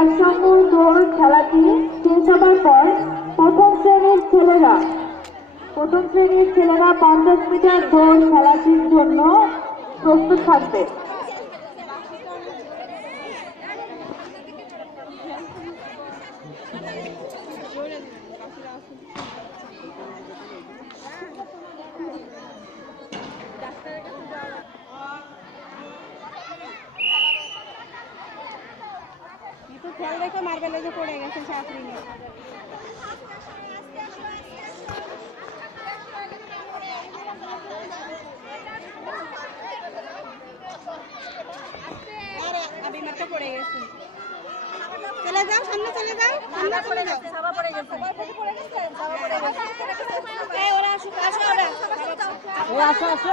একসঙ্গে দৌড় খেলাটি শেষ হবার পর প্রথম শ্রেণির ছেলেরা, প্রথম শ্রেণির ছেলেরা পঞ্চাশ মিটার দৌড় খেলাটির জন্য প্রস্তুত থাকবে। একটু খেয়াল রেখে মার্বেল যে পড়ে গেছে চাকরি নিয়ে। আরে পড়ে গেছে। চলে যাও সামনে চলে যাও সামনে চলে যাও। সবা পড়ে গেছে। পড়ে গেছে সবা পড়ে গেছে। এই ওরা আসো আসো ওরা। ও আসো আসো।